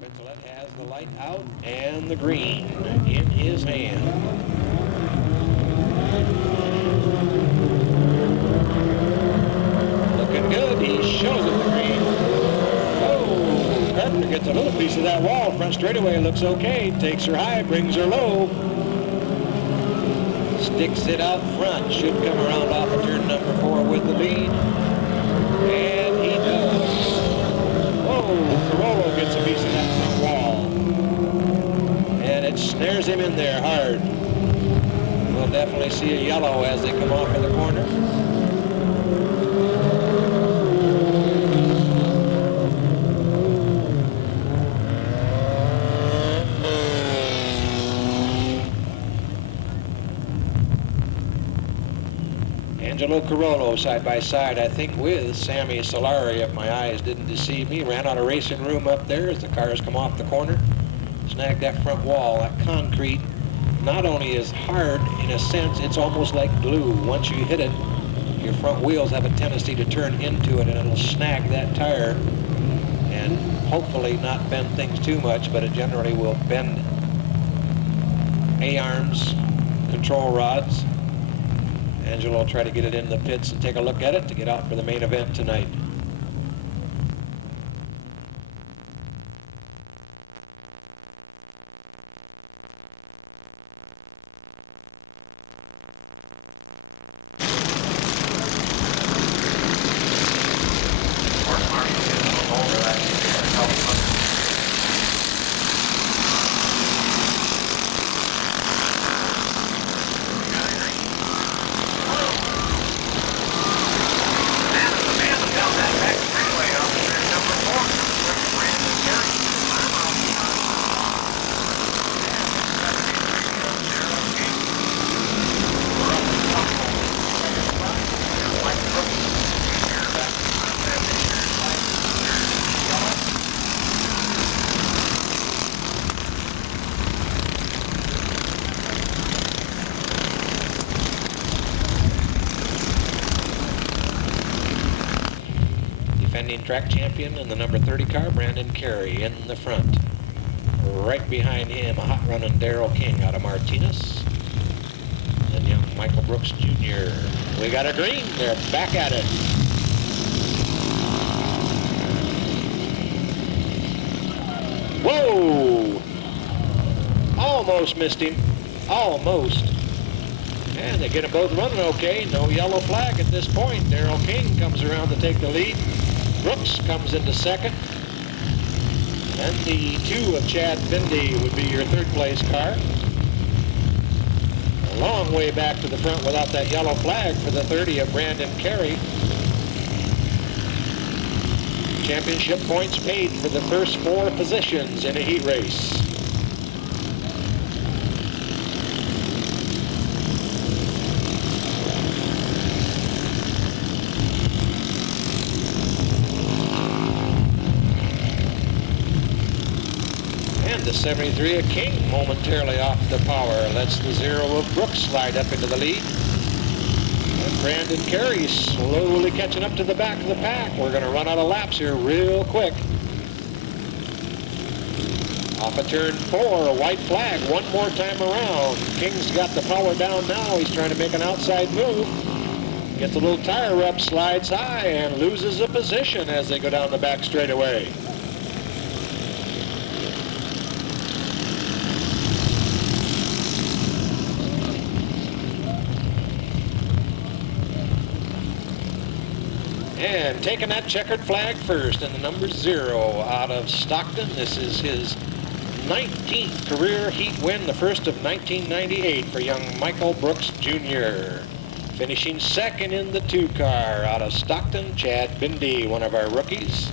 Bentolet has the light out and the green in his hand. Looking good. He shows it the green. Oh, Carpenter gets a little piece of that wall. Front straightaway looks okay. Takes her high, brings her low. Sticks it out front. Should come around off of turn number 4 with the lead. And he does. Oh, Carollo gets a piece of that front wall. And it snares him in there hard. We'll definitely see a yellow as they come off of the corner. Angelo Carollo side by side, I think, with Sammy Solari, if my eyes didn't deceive me. Ran out of racing room up there as the cars come off the corner. Snagged that front wall. That concrete not only is hard in a sense, it's almost like glue. Once you hit it, your front wheels have a tendency to turn into it, and it'll snag that tire and hopefully not bend things too much, but it generally will bend A-arms, control rods. Angelo will try to get it in the pits and take a look at it to get out for the main event tonight. Defending track champion in the number 30 car, Brandon Carey in the front. Right behind him, a hot running Darrell King out of Martinez. And young Michael Brooks Jr. We got a green. They're back at it. Whoa! Almost missed him. Almost. And they get them both running okay. No yellow flag at this point. Darrell King comes around to take the lead. Brooks comes into second. And the 2 of Chad Bindi would be your third place car. A long way back to the front without that yellow flag for the 30 of Brandon Carey. Championship points paid for the first 4 positions in a heat race. The 73 of King momentarily off the power. Lets the 0 of Brooks slide up into the lead. And Brandon Carey slowly catching up to the back of the pack. We're going to run out of laps here real quick. Off of turn 4, white flag one more time around. King's got the power down now. He's trying to make an outside move. Gets a little tire rub, slides high, and loses a position as they go down the back straightaway. And taking that checkered flag first in the number 0 out of Stockton. This is his 19th career heat win, the first of 1998 for young Michael Brooks Jr. Finishing second in the 2 car out of Stockton, Chad Bindi, one of our rookies.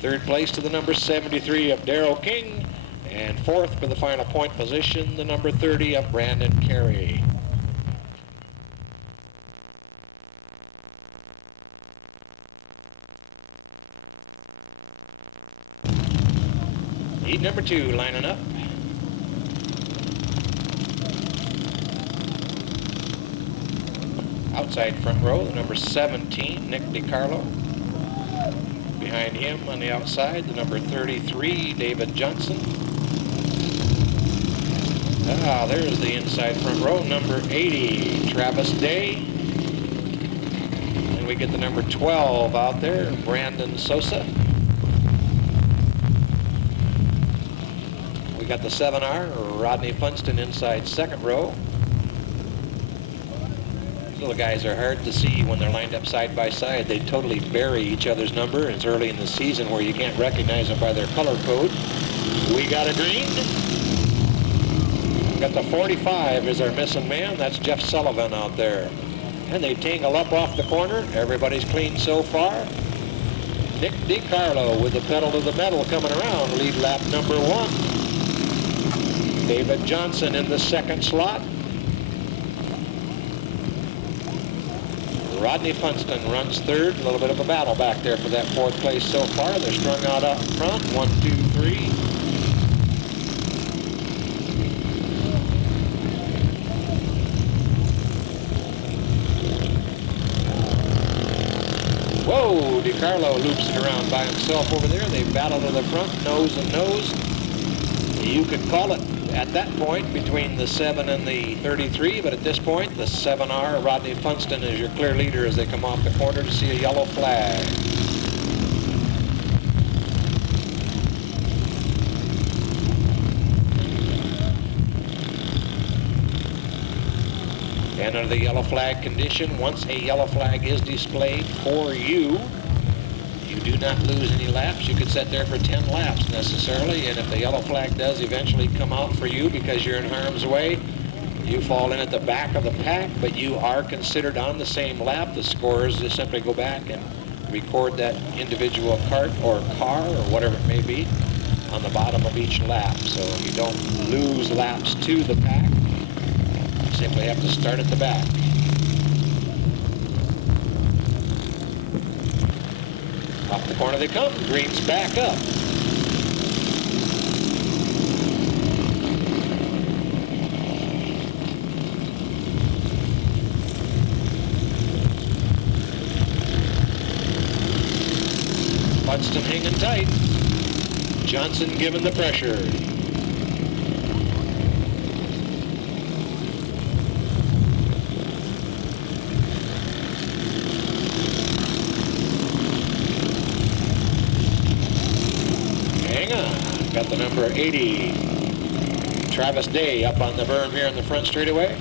Third place to the number 73 of Darrell King. And fourth for the final point position, the number 30 of Brandon Carey. Heat number 2 lining up. Outside front row, the number 17, Nick DiCarlo. Behind him on the outside, the number 33, David Johnson. Ah, there's the inside front row, number 80, Travis Day. And we get the number 12 out there, Brandon Sosa. We got the 7R, Rodney Funston, inside second row. These little guys are hard to see when they're lined up side by side. They totally bury each other's number. It's early in the season where you can't recognize them by their color code. We got a green. Got the 45 is our missing man. That's Jeff Sullivan out there. And they tangle up off the corner. Everybody's clean so far. Nick DiCarlo with the pedal to the metal coming around. Lead lap number 1. David Johnson in the second slot. Rodney Funston runs third. A little bit of a battle back there for that fourth place so far. They're strung out up front. 1, 2, 3. Whoa, DiCarlo loops it around by himself over there. They battle to the front, nose and nose. You could call it at that point between the 7 and the 33, but at this point, the 7R, Rodney Funston, is your clear leader as they come off the corner to see a yellow flag. And under the yellow flag condition, once a yellow flag is displayed for you, you do not lose any laps. You could sit there for 10 laps necessarily, and if the yellow flag does eventually come out for you because you're in harm's way, you fall in at the back of the pack, but you are considered on the same lap. The scorers just simply go back and record that individual cart or car or whatever it may be on the bottom of each lap. So you don't lose laps to the pack. You simply have to start at the back. Off the corner they come. Green's back up. Funston hanging tight. Johnson giving the pressure. Got the number 80, Travis Day, up on the berm here in the front straightaway.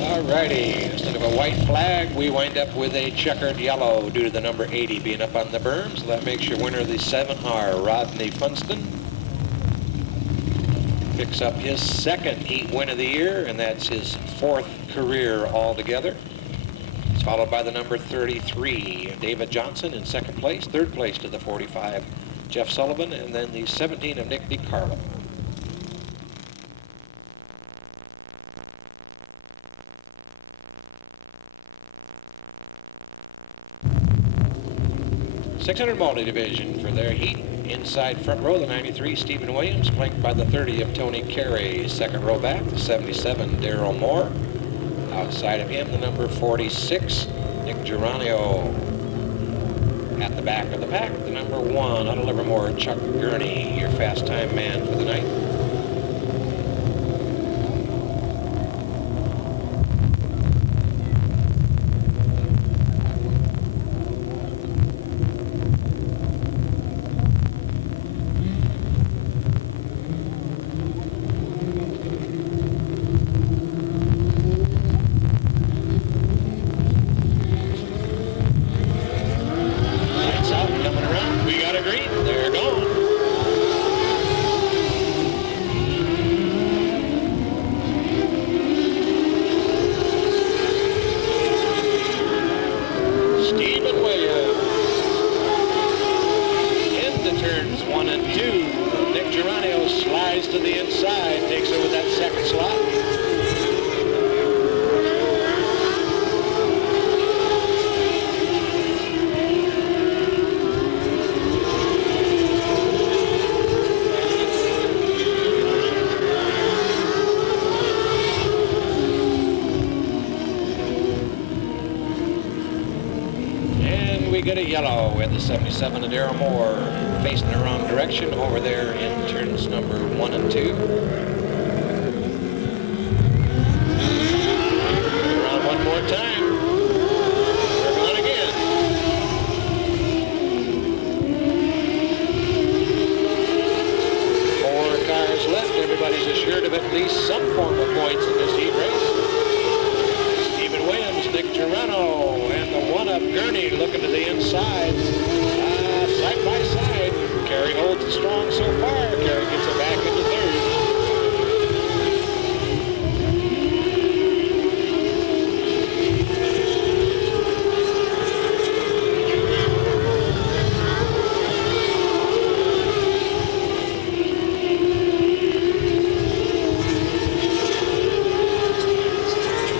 Alrighty, instead of a white flag, we wind up with a checkered yellow due to the number 80 being up on the berm. So that makes your winner the 7R, Rodney Funston. Picks up his second heat win of the year, and that's his 4th career altogether. It's followed by the number 33, David Johnson, in second place. Third place to the 45, Jeff Sullivan, and then the 17 of Nick DiCarlo. .600 multi-division for their heat. Inside front row, the 93, Stephen Williams, flanked by the 30 of Tony Carey. Second row back, the 77, Darrell Moore. Outside of him, the number 46, Nick Geronio. At the back of the pack, the number 1, out of Livermore, Chuck Gurney, your fast time man for the night. get a yellow with the 77 of Darrell Moore facing the wrong direction over there in turns number 1 and 2. Around one more time. We're on again. 4 cars left. Everybody's assured of at least some form of points in this heat race. Stephen Williams, Nick Toronto, and the one-up Gurney looking to the inside. Side by side. Kerry holds it strong so far. Kerry gets it back into third.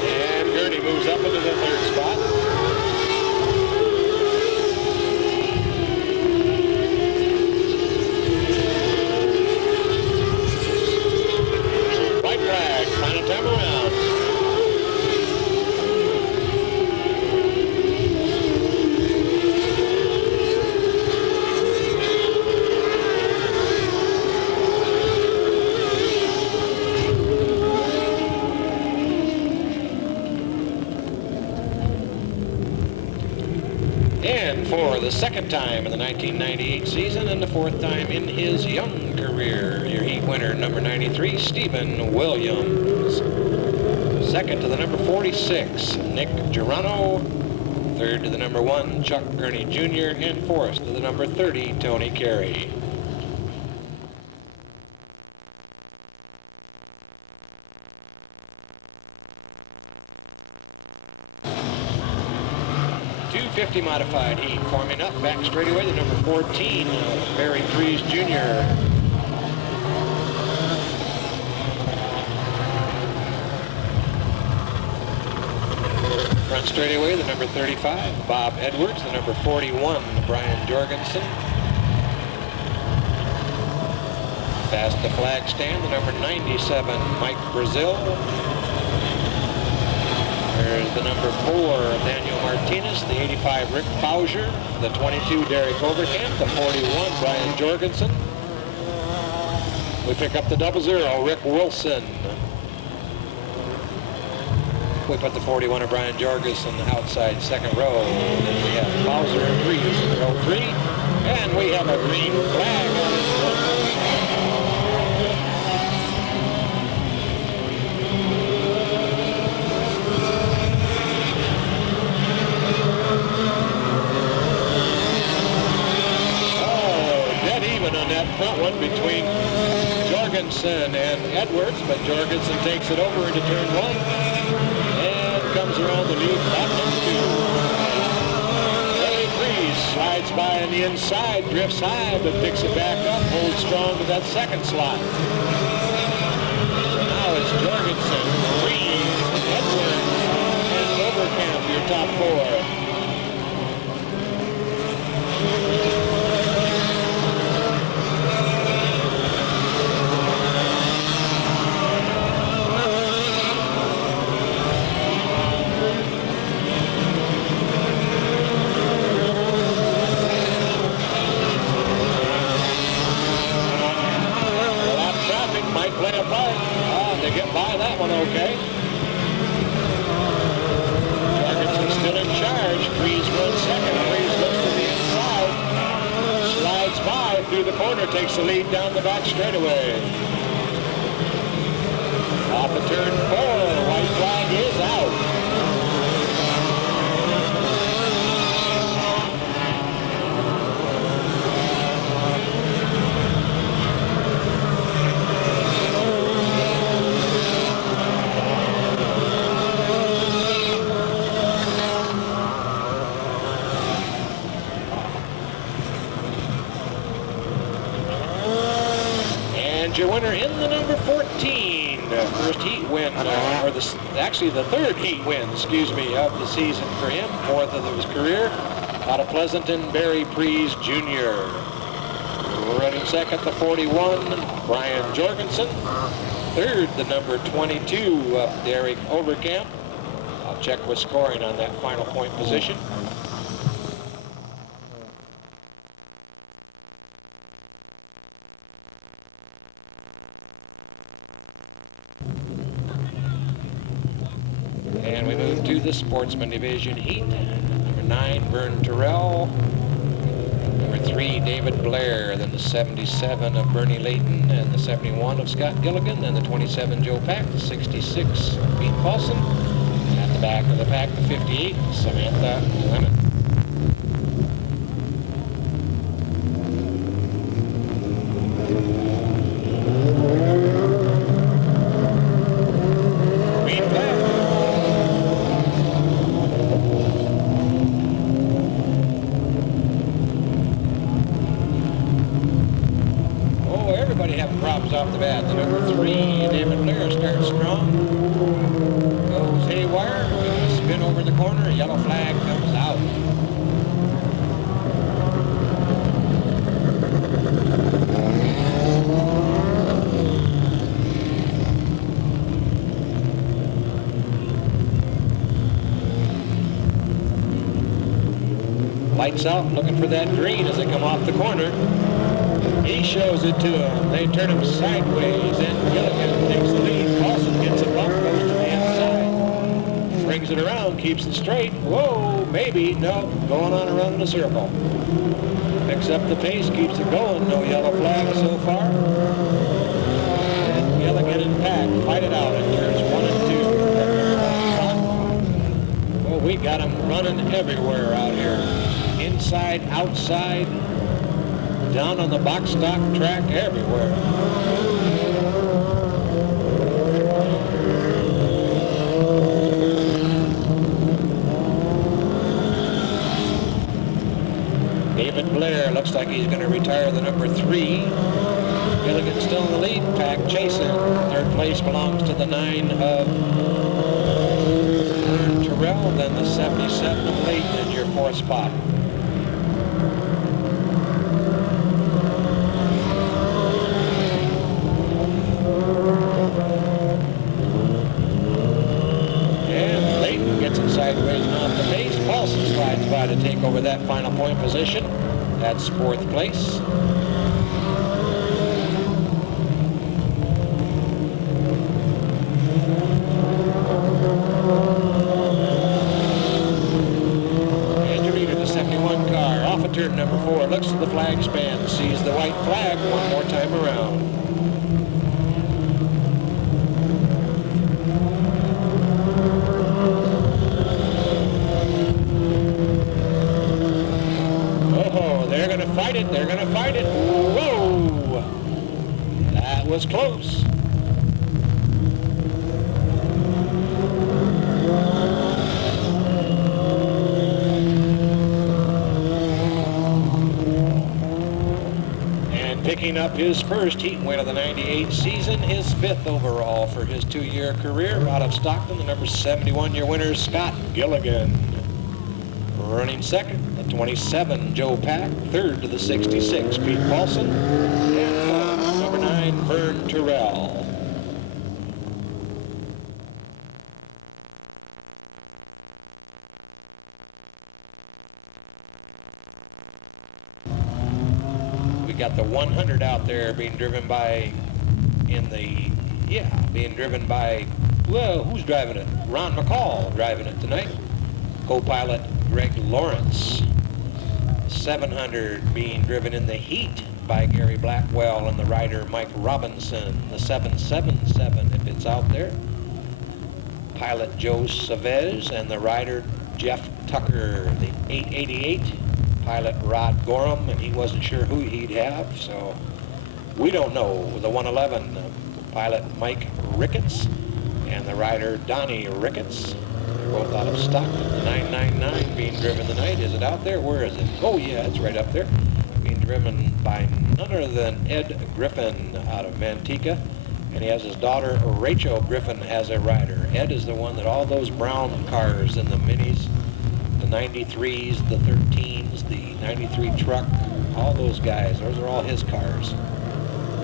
And Gurney moves up into the third spot. And for the second time in the 1998 season and the 4th time in his young career, your heat winner, number 93, Stephen Williams. Second to the number 46, Nick Girano. Third to the number 1, Chuck Gurney Jr. And fourth to the number 30, Tony Carey. .250 modified heat forming up back straightaway, the number 14, Barry Freese Jr. Front straightaway, the number 35, Bob Edwards, the number 41, Brian Jorgensen. Past the flag stand, the number 97, Mike Brazil. There's the number 4, Daniel Martinez, the 85, Rick Bowser, the 22, Derek Overkamp, the 41, Brian Jorgensen. We pick up the 00, Rick Wilson. We put the 41 of Brian Jorgensen outside second row. Then we have Bowser and Freese in row 3. And we have a green flag on it. On that front one between Jorgensen and Edwards, but Jorgensen takes it over into turn 1 and comes around the lead back into 2. Barry Freese slides by on the inside, drifts high, but picks it back up, holds strong to that second slot. So now it's Jorgensen, Freese, Edwards, and Overkamp, your top 4. Play a part. They get by that one okay. Jorgensen still in charge. Freese runs second. Freese looks to the inside. Slides by through the corner. Takes the lead down the back straightaway. Off of turn 4. White flag is out. Your winner in the number 14, first heat win, actually the third heat win, excuse me, of the season for him, 4th of his career, out of Pleasanton, Barry Freese Jr. Running second, the 41, Brian Jorgensen. Third, the number 22, Derek Overkamp. I'll check with scoring on that final point position. to the Sportsman Division heat. Number 9, Vern Terrell. Number 3, David Blair. Then the 77 of Bernie Layton, and the 71 of Scott Gilligan, and the 27, Joe Pack, the 66, Pete Paulson. At the back of the pack, the 58, Samantha Lemon. Off the bat. The number 3, David Blair, starts strong. Goes haywire. Gonna spin over the corner. A yellow flag comes out. Lights out, looking for that green as they come off the corner. He shows it to him. They turn him sideways, and Gilligan takes the lead. Paulson gets a bump, goes to the outside. Brings it around, keeps it straight. Whoa, maybe, no. Going on around in a circle. Picks up the pace, keeps it going. No yellow flag so far. And Gilligan and Pack fight it out in turns 1 and 2. Oh, we got him running everywhere out here. Inside, outside. Down on the box stock track, everywhere. David Blair looks like he's going to retire the number 3. Gilligan still in the lead. Pack chasing. Third place belongs to the 9 of Terrell. Then the 77 of Layton in your 4th spot. Sideways and off the pace. Paulson slides by to take over that final point position. That's 4th place. And your leader, the 71 car, off of turn number 4, looks at the flag span, sees the white flag one more time around. They're going to fight it. Whoa! That was close. And picking up his first heat win of the 98 season, his 5th overall for his 2-year career out of Stockton, the number 71 year winner, Scott Gilligan. Running second, the 27, Joe Pack. Third to the 66, Pete Paulson. And number 9, Vern Terrell. We got the 100 out there being driven by, well, who's driving it? Ron McCall driving it tonight. Co-pilot Greg Lawrence. 700 being driven in the heat by Gary Blackwell and the rider Mike Robinson. The 777 if it's out there. Pilot Joe Savez and the rider Jeff Tucker. The 888, pilot Rod Gorham, and he wasn't sure who he'd have, so we don't know. The 111, pilot Mike Ricketts and the rider Donnie Ricketts. Both out of Stockton. The 999 being driven tonight. Is it out there? Where is it? Oh yeah, it's right up there. Being driven by none other than Ed Griffin out of Manteca. And he has his daughter Rachel Griffin as a rider. Ed is the one that all those brown cars and the minis, the 93s, the 13s, the 93 truck, all those guys, those are all his cars.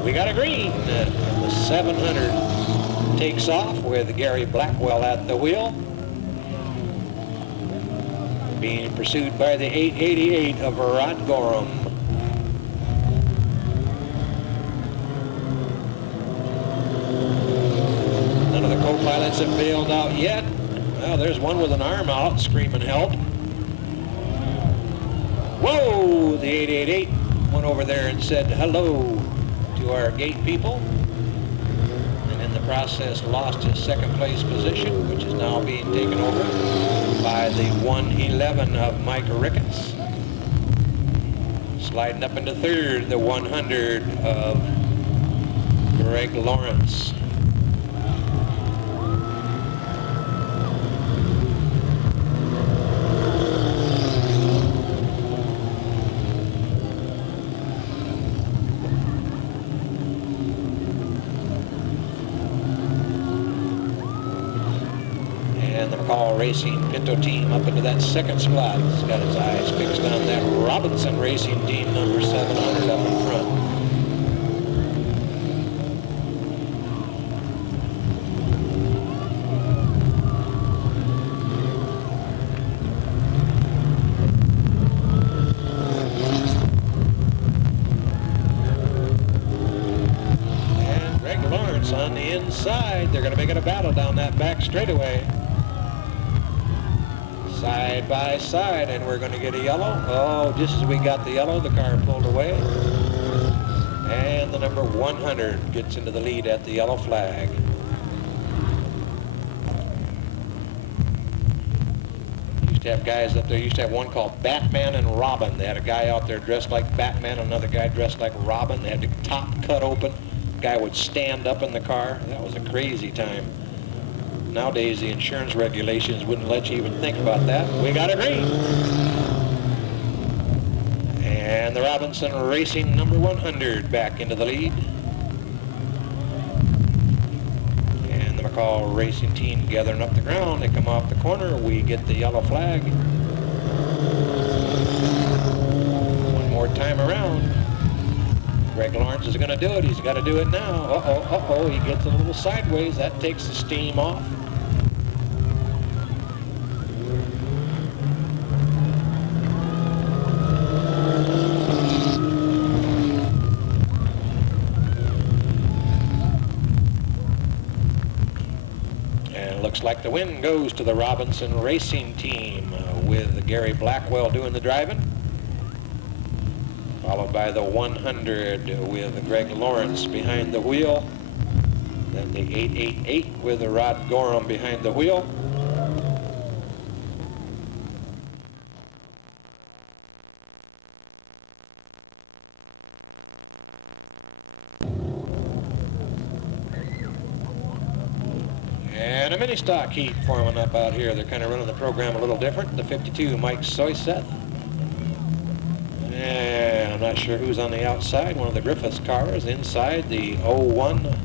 We got a green. The 700 takes off with Gary Blackwell at the wheel. Being pursued by the 888 of Rod Gorham. None of the co-pilots have bailed out yet. Well, there's one with an arm out screaming help. Whoa, the 888 went over there and said hello to our gate people, and in the process lost his second place position, which is now being taken over by the 111 of Mike Ricketts. Sliding up into third, the 100 of Greg Lawrence. Racing Pinto team up into that second slot. He's got his eyes fixed on that Robinson Racing team, number 700 up in front. And Greg Lawrence on the inside. They're going to make it a battle down that back straightaway. Side by side, and we're going to get a yellow. Oh, just as we got the yellow, the car pulled away. And the number 100 gets into the lead at the yellow flag. Used to have guys up there, used to have one called Batman and Robin. They had a guy out there dressed like Batman, another guy dressed like Robin. They had the top cut open. The guy would stand up in the car. That was a crazy time. Nowadays, the insurance regulations wouldn't let you even think about that. We got a green. And the Robinson Racing number 100 back into the lead. And the McCall Racing team gathering up the ground. They come off the corner. We get the yellow flag. One more time around. Greg Lawrence is going to do it. He's got to do it now. Uh-oh. He gets a little sideways. That takes the steam off. Looks like the win goes to the Robinson Racing team with Gary Blackwell doing the driving, followed by the 100 with Greg Lawrence behind the wheel, then the 888 with Rod Gorham behind the wheel. And a mini stock heat forming up out here. They're kind of running the program a little different. The 52, Mike Soyseth. And I'm not sure who's on the outside. One of the Griffiths cars. Inside, the 01,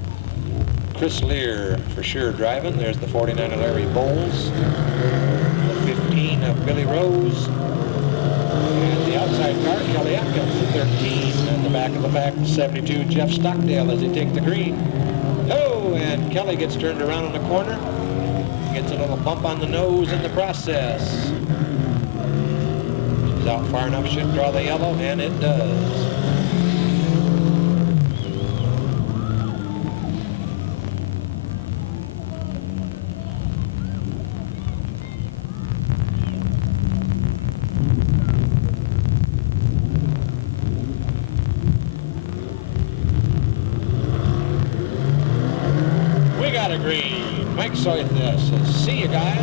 Chris Lear for sure driving. There's the 49 of Larry Bowles. The 15 of Billy Rose. And the outside car, Kelly Atkins, the 13. And the back of the pack, the 72, Jeff Stockdale as they take the green. Oh, and Kelly gets turned around in the corner. Gets a little bump on the nose in the process. She's out far enough, should draw the yellow, and it does. Green. Mike Soyeth says, see you guys.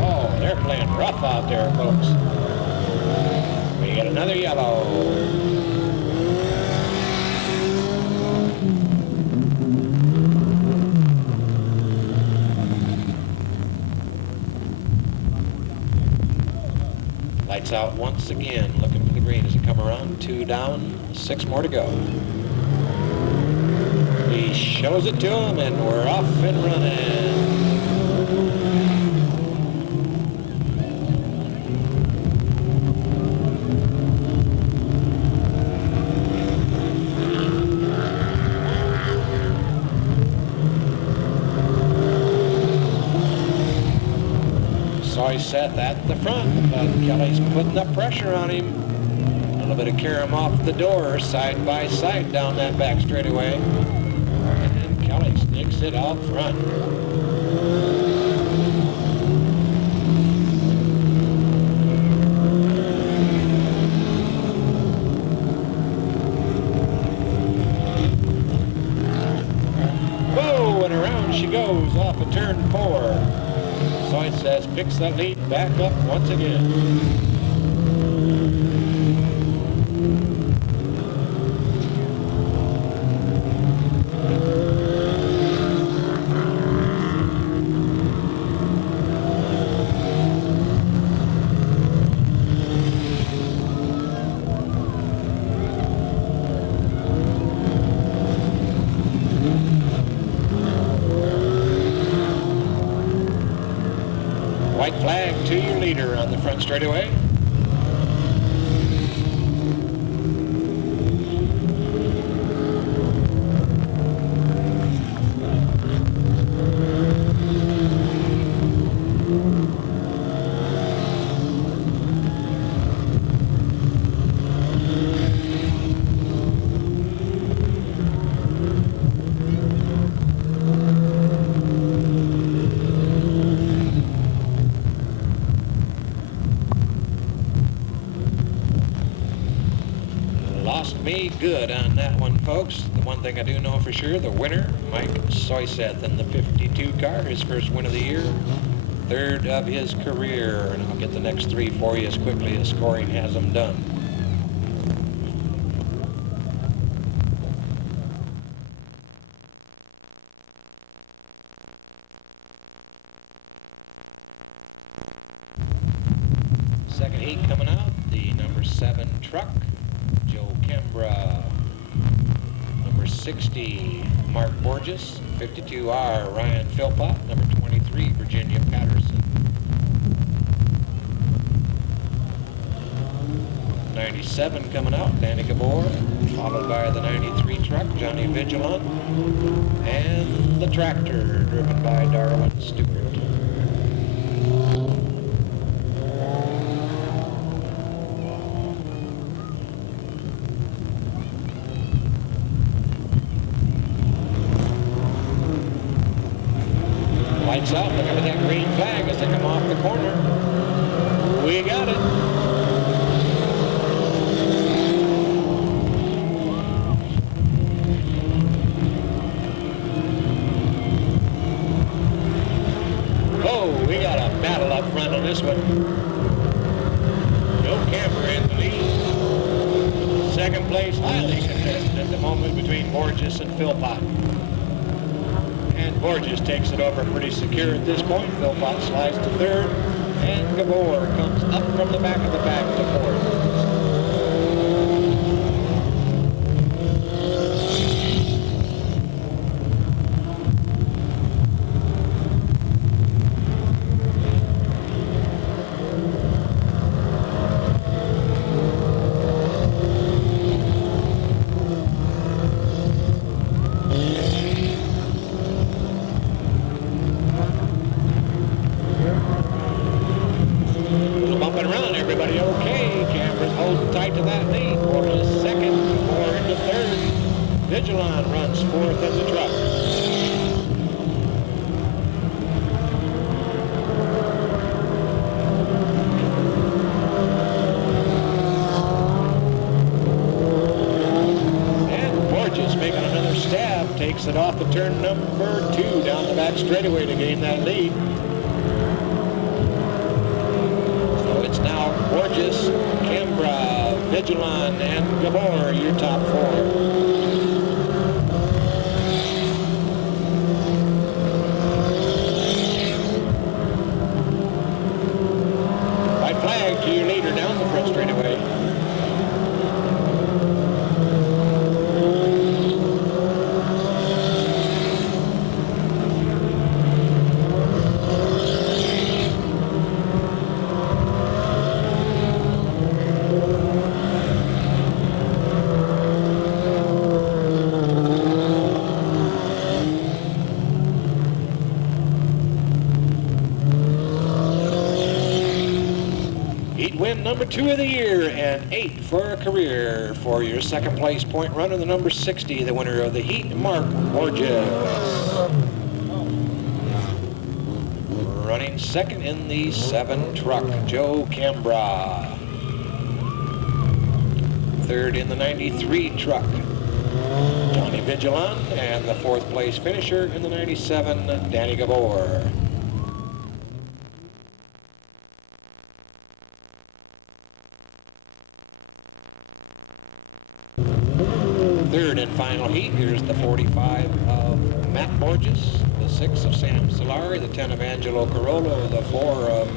Oh, they're playing rough out there, folks. We get another yellow. Lights out once again, looking for the green as it come around. 2 down, 6 more to go. He shows it to him, and we're off and running. Soyseth at the front, but Kelly's putting the pressure on him. A little bit of carry him off the door, side by side down that back straightaway. And Kelly sticks it out front. Whoa, and around she goes off of turn 4. Soyseth picks that lead back up once again. White flag to your leader on the front straightaway. Lost me good on that one, folks. The one thing I do know for sure, the winner, Mike Soyseth in the 52 car, his first win of the year, third of his career, and I'll get the next 3 for you as quickly as scoring has them done. Second heat coming out, the number 7 truck, Joe Kimbra, number 60, Mark Borges, 52R, Ryan Philpott, number 23, Virginia Patterson, 97 coming out, Danny Gabor, followed by the 93 truck, Johnny Vigilon, and the tractor, driven by Darwin Stewart. Lights out, look at that green flag as they come off the corner. We got it. Oh, we got a battle up front on this one. Joe Camper in the lead. Second place, highly contested at the moment between Borges and Philpott. And Borges takes it over pretty secure at this point. Philpott slides to third, and Gabor comes up from the back of the pack to fourth. Everybody okay. Cameron's holding tight to that lead. Borges second, Moore into third. Vigilon runs fourth in the truck. And Borges making another stab, takes it off of turn number 2 down the back straightaway to gain that lead. Now Borges, Kimbra, Vigilon, and Gabor, your top 4. White flag to your leader down the front straightaway. win number 2 of the year and 8 for a career. For your second place point runner, the number 60, the winner of the heat, Mark Borges. Running second in the 7 truck, Joe Cambra. Third in the 93 truck, Johnny Vigilon, and the 4th place finisher in the 97, Danny Gabor. Third and final heat, here's the 45 of Matt Borges, the 6 of Sam Solari, the 10 of Angelo Carollo, the 4 of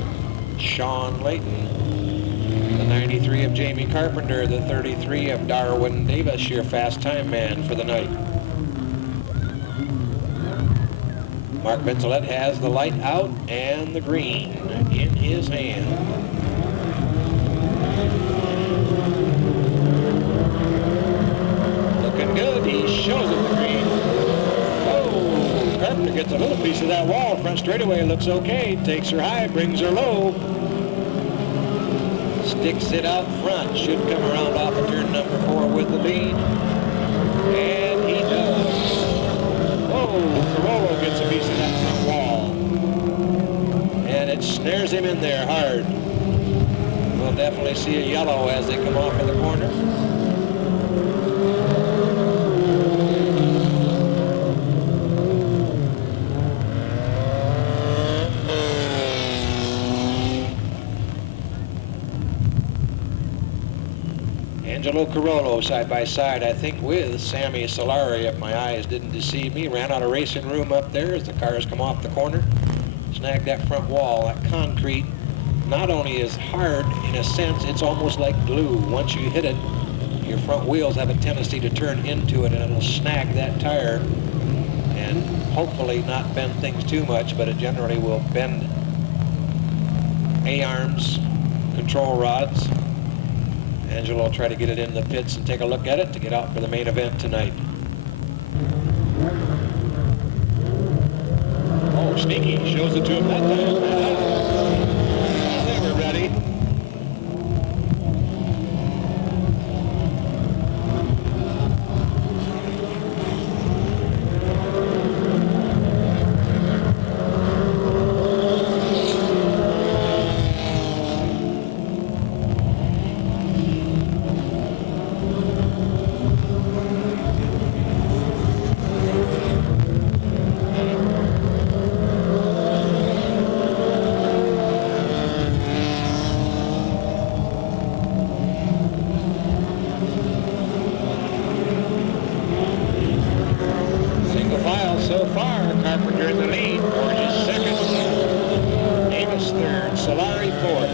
Sean Layton, the 93 of Jamie Carpenter, the 33 of Darwin Davis, your fast time man for the night. Mark Benzelet has the light out and the green in his hand. Good, he shows it the green. Oh, Carpenter gets a little piece of that wall. Front straightaway looks okay. Takes her high, brings her low. Sticks it out front. Should come around off of turn number 4 with the lead. And he does. Oh, Carollo gets a piece of that front wall. And it snares him in there hard. We'll definitely see a yellow as they come off of the corner. Angelo Carollo side by side, I think, with Sammy Solari, if my eyes didn't deceive me. Ran out of racing room up there as the cars come off the corner. Snagged that front wall. That concrete not only is hard in a sense, it's almost like glue. Once you hit it, your front wheels have a tendency to turn into it, and it'll snag that tire and hopefully not bend things too much, but it generally will bend A-arms, control rods. Angelo will try to get it in the pits and take a look at it to get out for the main event tonight. Oh, sneaky. Shows it to him that time. They were ready. So far, Carpenter in the lead. Borges second. Davis third. Solari fourth.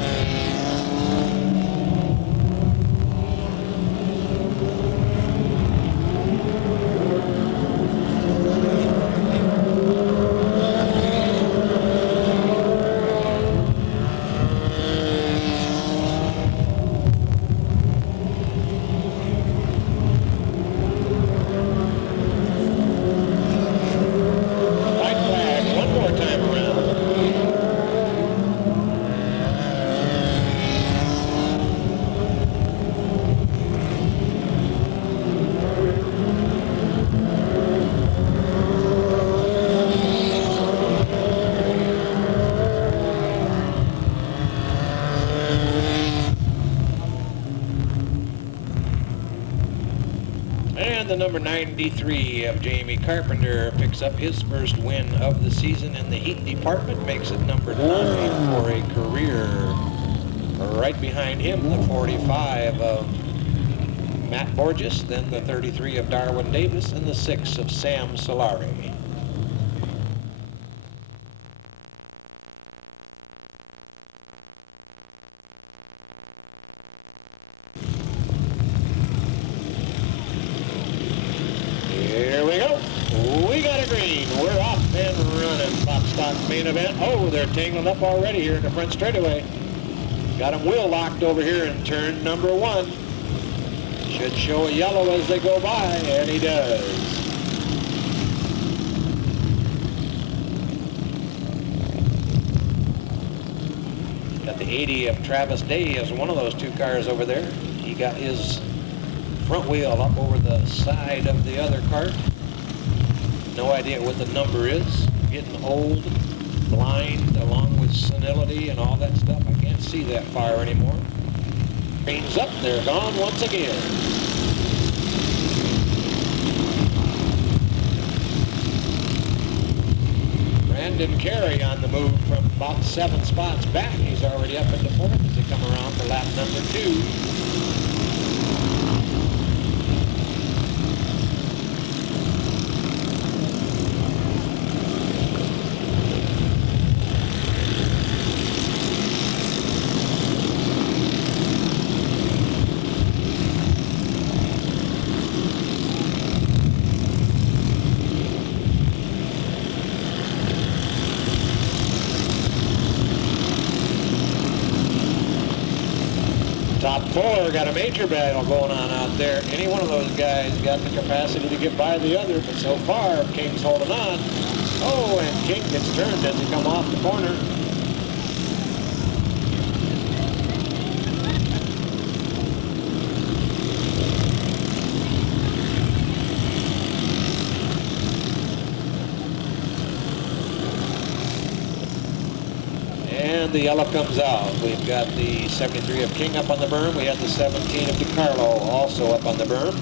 The number 93 of Jamie Carpenter picks up his first win of the season in the heat department, makes it number 9 for a career. Right behind him, the 45 of Matt Borges, then the 33 of Darwin Davis, and the 6 of Sam Solari. Main event. Oh, they're tangling up already here in the front straightaway. Got them wheel locked over here in turn number 1. Should show a yellow as they go by, and he does. Got the 80 of Travis Day is one of those two cars over there. He got his front wheel up over the side of the other cart. No idea what the number is. Getting old, blind, along with senility and all that stuff. I can't see that far anymore. Green's up, they're gone once again. Brandon Carey on the move from about 7 spots back. He's already up into 4th as they come around for lap number 2. Top 4 got a major battle going on out there. Any one of those guys got the capacity to get by the other, but so far King's holding on. Oh, and King gets turned as he come off the corner. And the yellow comes out. We've got the 73 of King up on the berm. We have the 17 of DiCarlo also up on the berm.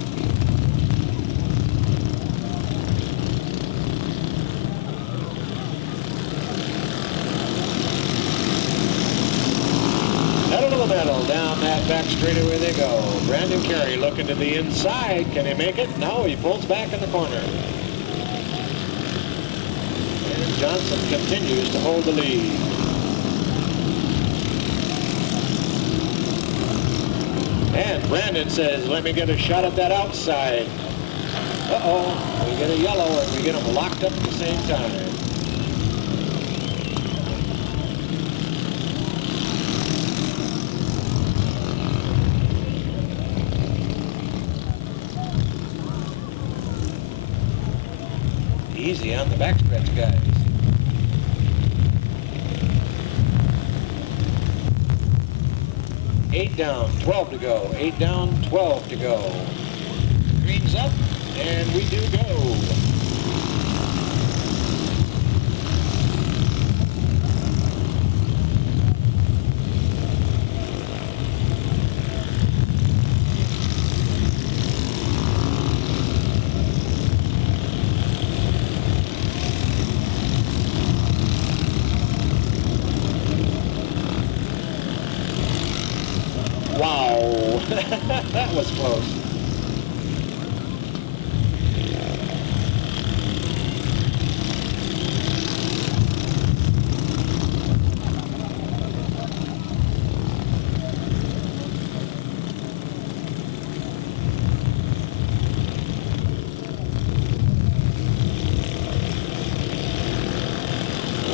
Pedal to the metal, down that back straightaway they go. Brandon Carey looking to the inside. Can he make it? No, he pulls back in the corner. And Johnson continues to hold the lead. And Brandon says, let me get a shot at that outside. Uh-oh, we get a yellow and we get them locked up at the same time. Easy on the backstretch, guys. Eight down, 12 to go. 8 down, 12 to go. Green's up, and we do go. Wow, that was close.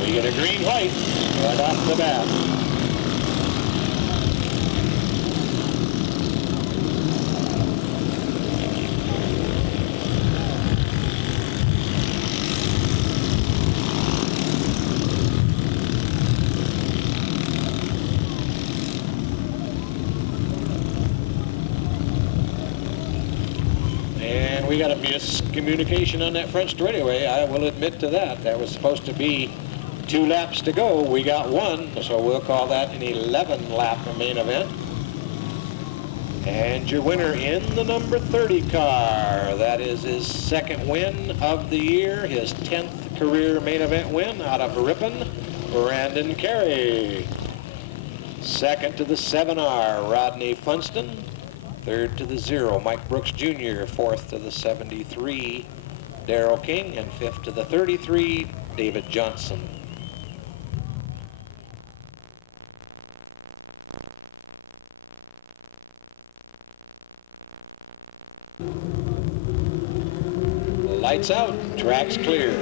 We get a green light right off the bat. We got a miscommunication on that front straightaway. I will admit to that. That was supposed to be 2 laps to go. We got 1, so we'll call that an 11-lap main event. And your winner in the number 30 car. That is his 2nd win of the year, his 10th career main event win out of Ripon, Brandon Carey. 2nd to the 7R, Rodney Funston. 3rd to the 0, Mike Brooks Jr. 4th to the 73, Darrell King. And 5th to the 33, David Johnson. Lights out, track's clear.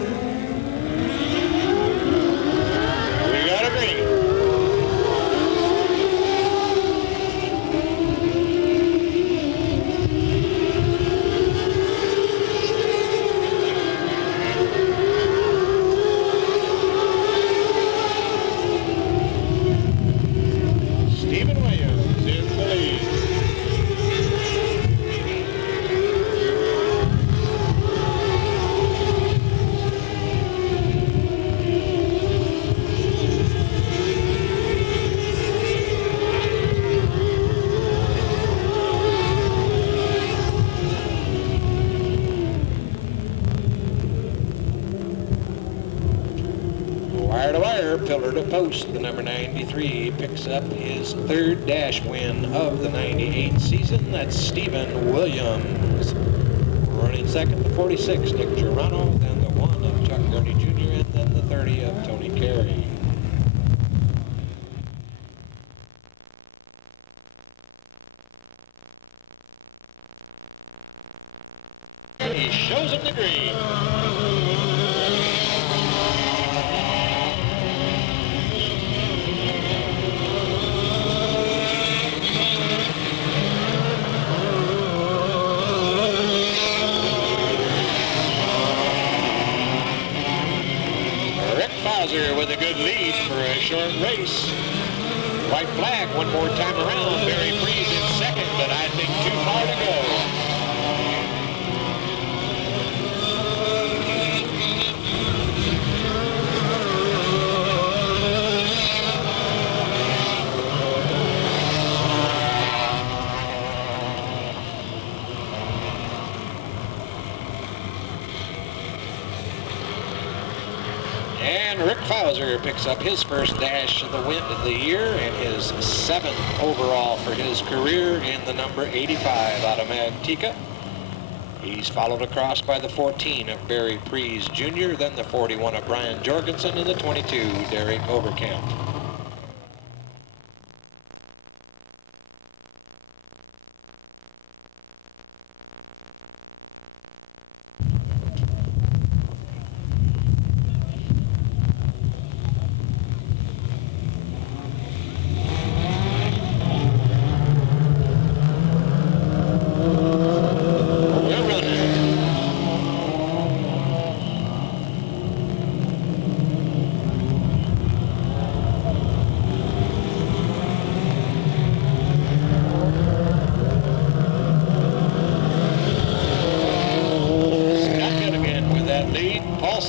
We got a green. Wire to wire, pillar to post, the number 93 picks up his third dash win of the 98 season. That's Stephen Williams. Running second, the 46, Nick Girano, then the 1 of Chuck Gurney Jr., and then the 30 of Tony Carey. He shows him the green. With a good lead for a short race. White flag one more time around. Barry Freeze in second, but I think too far to go. Rick Fowler picks up his first dash of the win of the year and his 7th overall for his career in the number 85 out of Manteca. He's followed across by the 14 of Barry Prees Jr., then the 41 of Brian Jorgensen, and the 22, Derek Overkamp.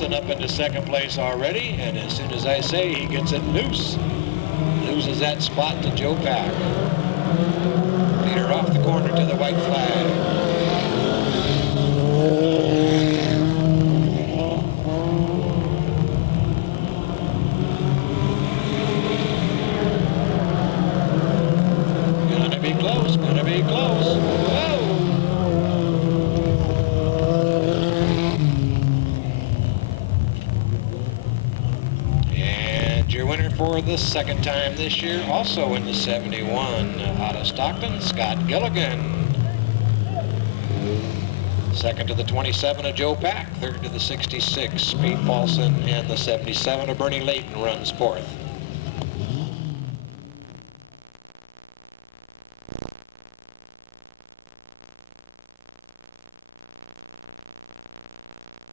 Up into second place already, and as soon as I say he gets it loose, loses that spot to Joe Pack. Leader off the corner to the white flag. Gonna be close, gonna be close. Whoa! Your winner for the second time this year, also in the 71 out of Stockton, Scott Gilligan. Second to the 27 of Joe Pack, third to the 66, Pete Paulson, and the 77 of Bernie Layton runs fourth.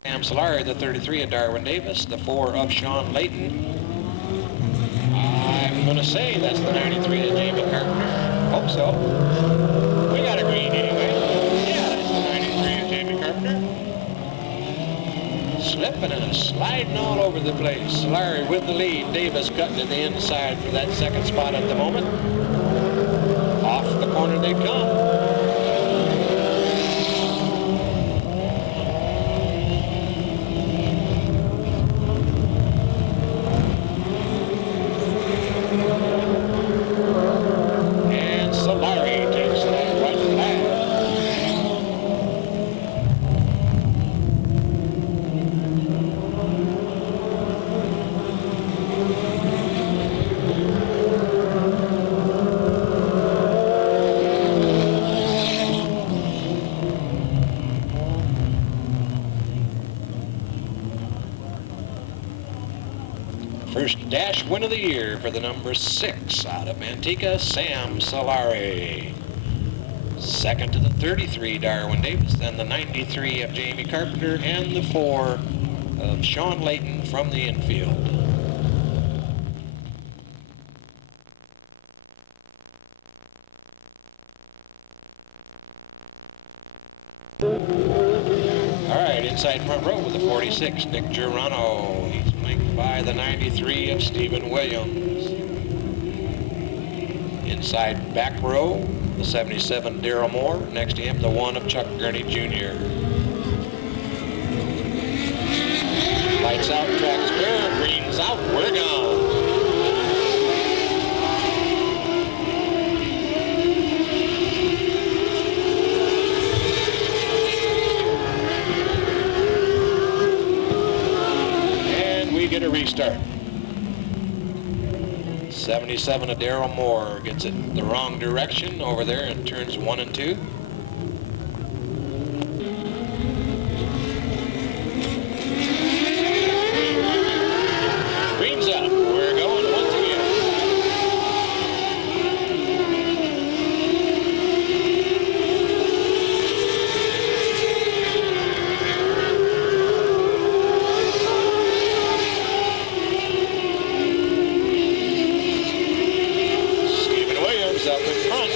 Sam Solari, the 33 of Darwin Davis, the 4 of Sean Layton. I'm going to say that's the 93 of Jamie Carpenter. Hope so. We got a green anyway. Yeah, that's the 93 of Jamie Carpenter. Slipping and sliding all over the place. Solari with the lead. Davis cutting to the inside for that second spot at the moment. Off the corner they come. First dash win of the year for the number 6 out of Manteca, Sam Solari. Second to the 33, Darwin Davis, then the 93 of Jamie Carpenter, and the 4 of Sean Layton from the infield. All right, inside front row with the 46, Nick Girano. He's linked by the 93 of Stephen Williams. Inside back row, the 77, Darryl Moore. Next to him, the 1 of Chuck Gurney Jr. Lights out, tracks clear, greens out, we're get a restart. 77 of Darrell Moore gets it the wrong direction over there in turns 1 and 2. Green's up. We're going once again. Up in front.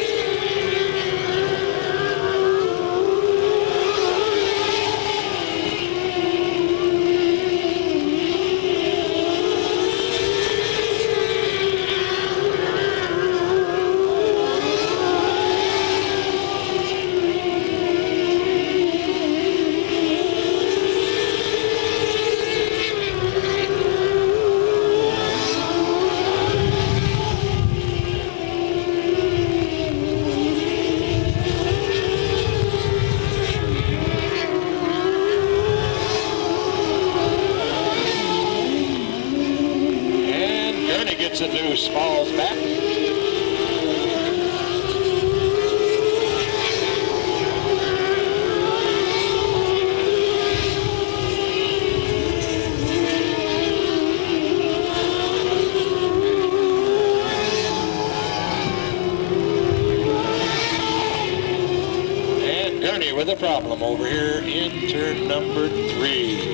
Gets it loose, falls back. And Gurney with a problem over here in turn number 3.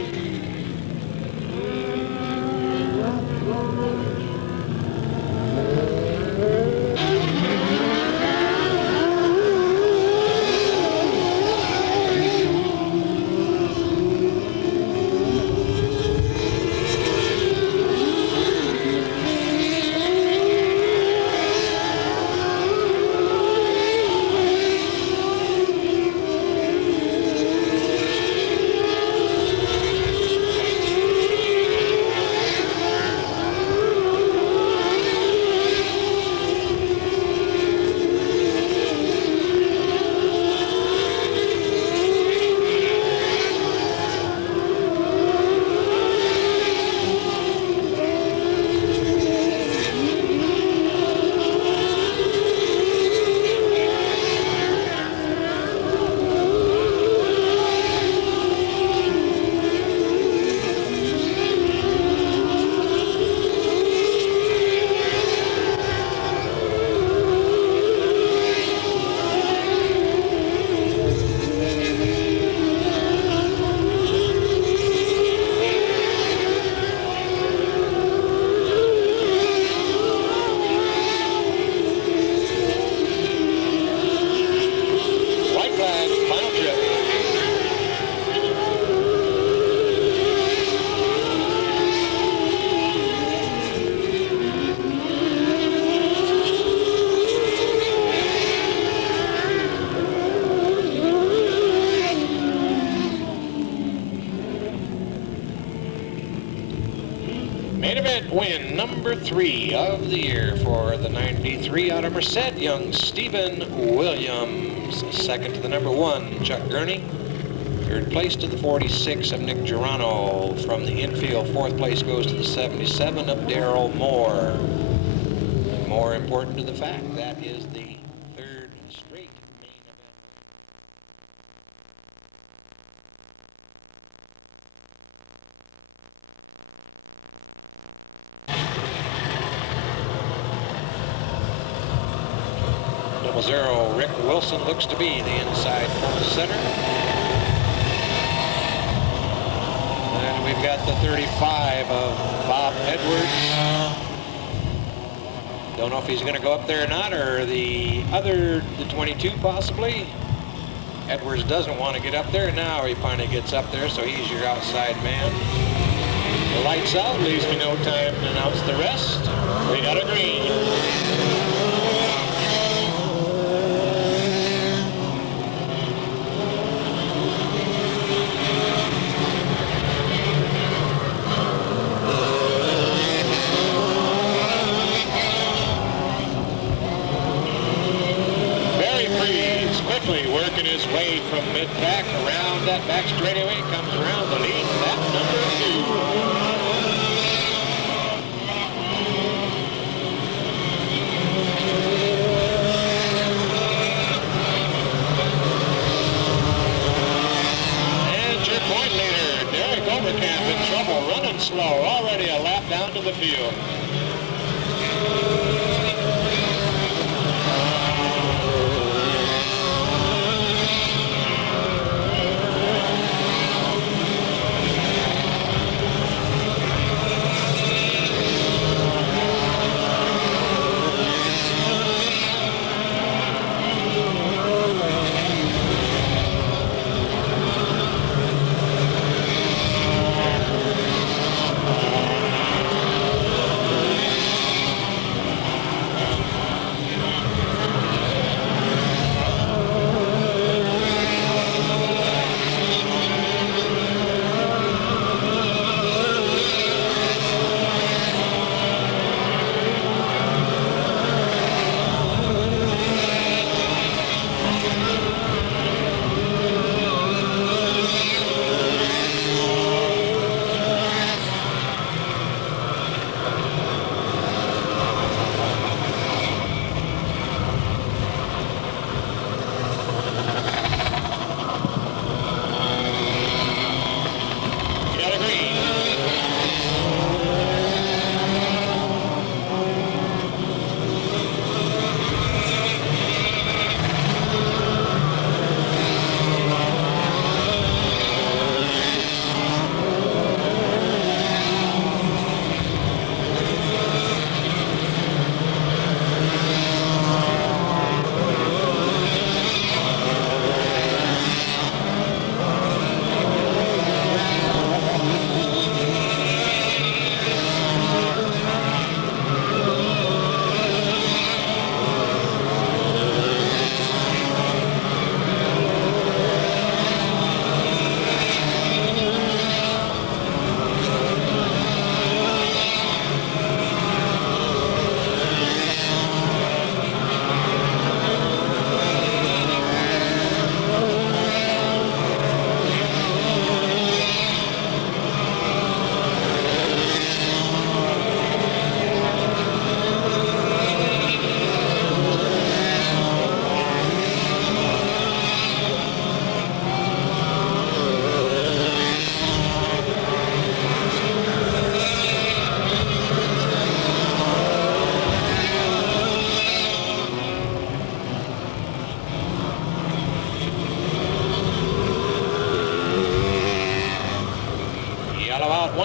Main event win number 3 of the year for the 93 out of Merced, young Stephen Williams. Second to the number 1, Chuck Gurney. Third place to the 46 of Nick Girano. From the infield, 4th place goes to the 77 of Darrell Moore. More important to the fact, that is the 3rd straight main event. Double 0, Rick Wilson looks to be the inside full center. And we've got the 35 of Bob Edwards. Don't know if he's going to go up there or not, or the 22 possibly. Edwards doesn't want to get up there. Now he finally gets up there, so he's your outside man. The lights out, leaves me no time to announce the rest. We got a green. Quickly working his way from mid-pack around that back straightaway, comes around the lead, that number 2. in trouble, running slow, already a lap down to the field.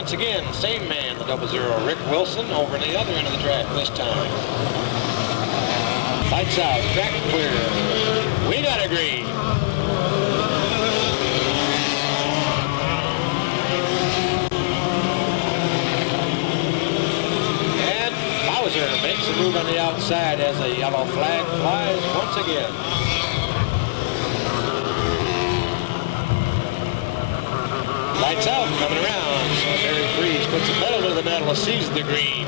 Once again, same man, the 00, Rick Wilson, over on the other end of the track this time. Lights out, track clear. We got a green. And Bowser makes a move on the outside as a yellow flag flies once again. Lights out, coming around. Barry Freeze puts the pedal to the metal and sees the green.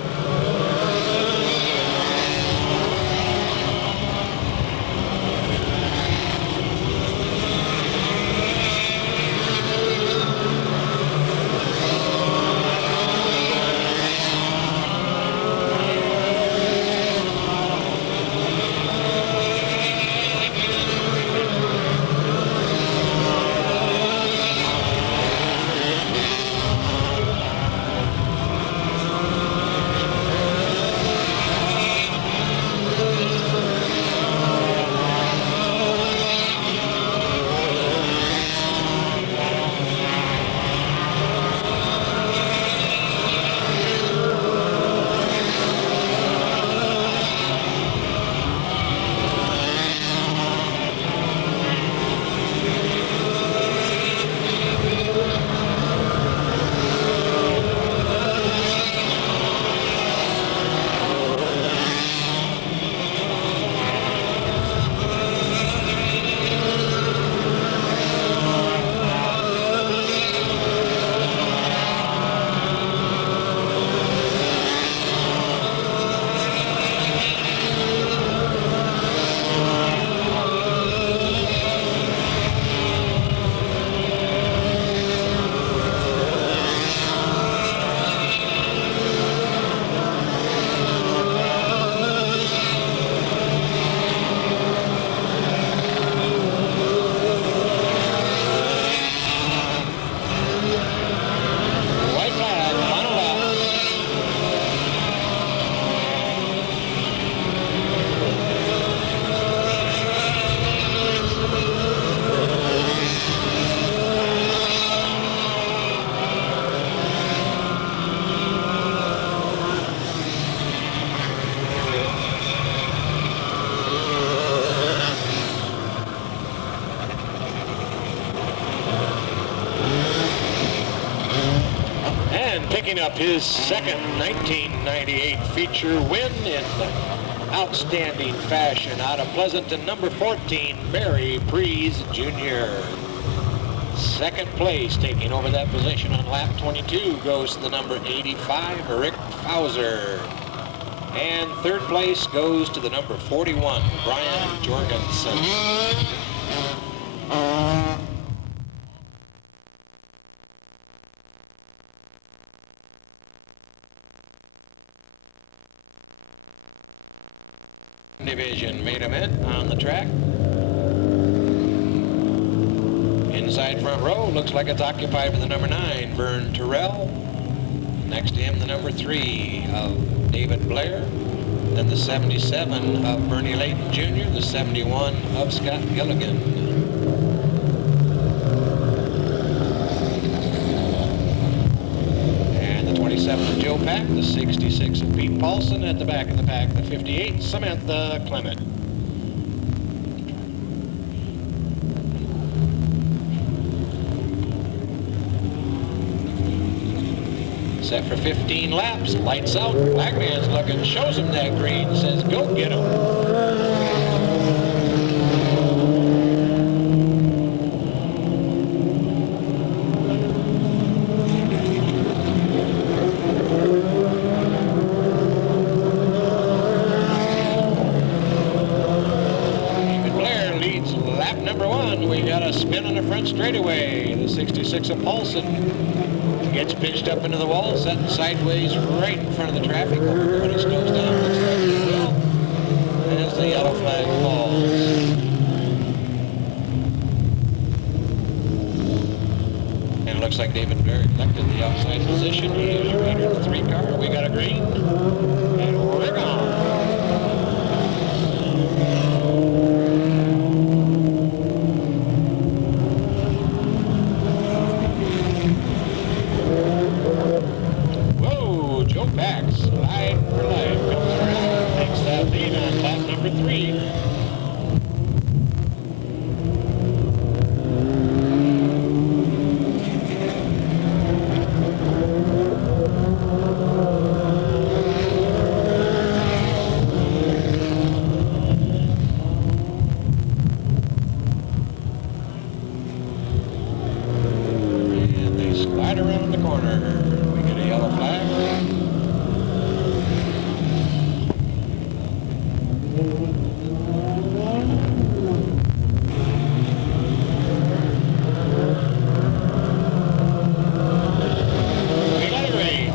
And picking up his second 1998 feature win in outstanding fashion out of Pleasanton, number 14, Barry Prees Jr. Second place, taking over that position on lap 22, goes to the number 85, Rick Fauser. And third place goes to the number 41, Brian Jorgensen. Division main event on the track. Inside front row, looks like it's occupied by the number 9, Vern Terrell. Next to him, the number 3 of David Blair. Then the 77 of Bernie Layton Jr., the 71 of Scott Gilligan. And the 27 of Joe Pack, the 66 of Pete Paulson. At the back of the pack, the 58, Samantha Clement. Set for 15 laps, lights out, black man's looking, shows him that green, says, go get him. David Blair leads lap number 1. We got a spin on the front straightaway. The 66 of Paulson gets pitched up into the wall, setting sideways right in front of the traffic. Everybody slows down, looks like it will, as the yellow flag falls. And it looks like David Blair elected the outside position. He is your leader in the 3 car. We got a green, and we're gone. Around the corner, we get a yellow flag. We got a green.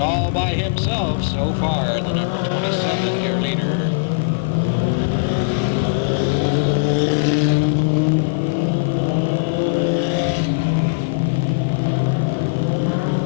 All by himself so far, the number